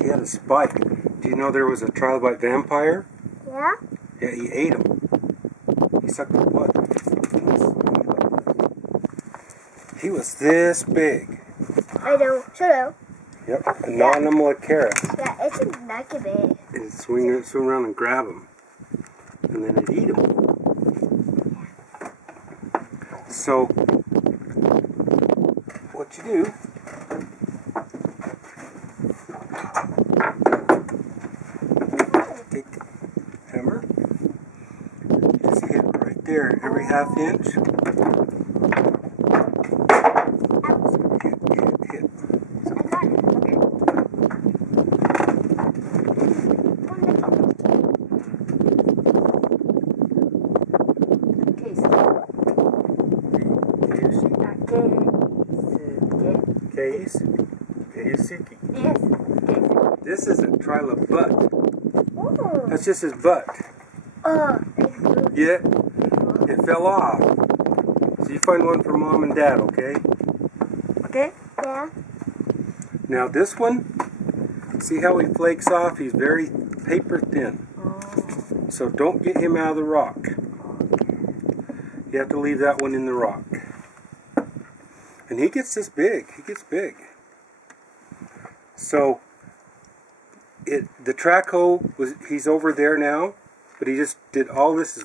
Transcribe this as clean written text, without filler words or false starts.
He had a spike. Do you know there was a trilobite vampire? Yeah? Yeah, he ate him. He sucked the blood. He was this big. I know. Shut up. Yep, a non-Amalacera. Yeah, it's a lucky big. And swing around and grab him. And then it'd eat him. So, what you do, take the hammer, just hit right there every half inch. Hit. So, I got it. Okay. Keisuke. Yes. This isn't trilobite. Oh. That's just his butt. Oh, it's good. Yeah, it fell off. So you find one for Mom and Dad, okay? Okay? Yeah. Now this one, see how he flakes off? He's very paper thin. Oh. So don't get him out of the rock. You have to leave that one in the rock. And he gets this big. He gets big. So the track hoe he's over there now, but he just did all this.